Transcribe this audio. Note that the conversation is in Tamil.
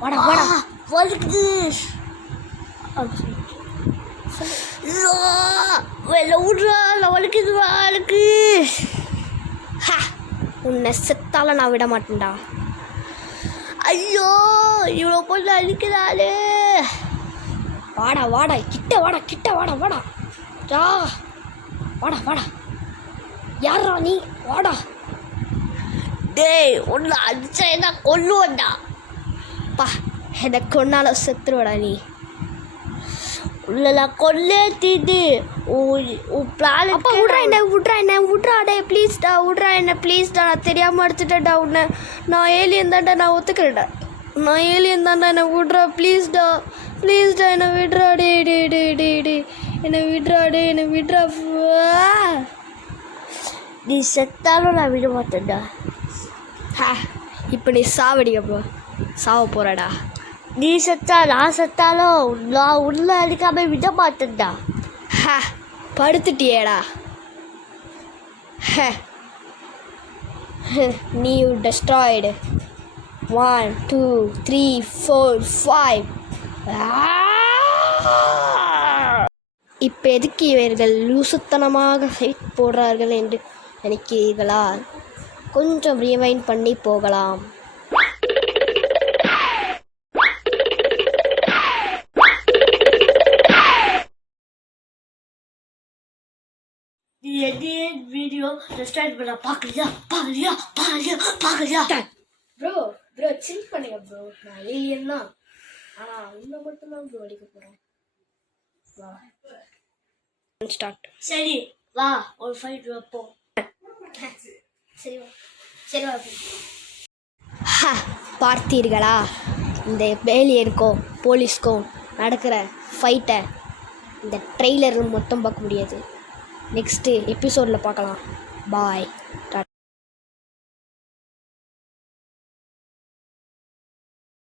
வாடா வாடா வலிக்குது. வெளில விட்றா, வலிக்குது வலிக்கு. உன்னை செத்தால நான் விட மாட்டேன்டா. ஐயோ இவ்வளோ பொண்ணு அழிக்கிறாளே. வாடா வாடா கிட்ட வாடா கிட்ட வாடா வாடா வாடா வாடா. யாரா நீ? வாடா. டேய் ஒன்று அடிச்சா என்ன கொல்லுவண்டா. பா என்னை கொன்னாலும் செத்துருவடா நீ. உள்ளலாம் கொல்லே தீது உன் பிளான். அப்பா விட்றா என்ன விட்றா டே ப்ளீஸ்டா விட்றா என்ன ப்ளீஸ்டா. நான் தெரியாமல் அடிச்சுட்டேன்டா உன்னை. நான் ஏலியன் தான்டா, நான் ஒத்துக்கிறேன்டா. நான் ஏலியன் தான்டா, என்னை விட்றா ப்ளீஸ்டா என்னை விட்றா டே டே டே டே டே என்னை விட்றா. நீ செத்தாலும் நான் விட மாட்டேன்டா. இப்போ நீ சாவடிக்க ப்ரோ, சாவ போகிறடா. நீ செத்தா நான் செத்தாலும் நான் உள்ள அடிக்காம விட மாட்டேன்டா. படுத்துட்டியேடா. நீ டெஸ்ட்ராய்டு. 1 2 3 4 5. இப்போ எதுக்கு இவர்கள் லூசுத்தனமாக ஃபைட் போடுறார்கள் என்று நினைக்கிறீர்களா? கொஞ்சம் ரிவைண்ட் பண்ணி போகலாம். நீ என்ன வீடியோ ரெஸ்டார்ட் பண்ண பார்க்கலையா? ப்ரோ சில் பண்ணுங்க ப்ரோ. நான் ஏலியன் தான், ஆனால் இன்னும் மட்டும்தான் ப்ரோ அடிக்க போகிறேன். வா ஸ்டார்ட். சரி வா ஒரு ஃபைட் வைப்போம். சரி வா. பார்த்தீர்களா, இந்த ஏலியனுக்கும் போலீஸ்க்கும் நடக்கிற ஃபைட்டை இந்த ட்ரெய்லர் மட்டும் பார்க்க முடியாது. நெக்ஸ்ட்டு எபிசோடில் பார்க்கலாம். பாய்.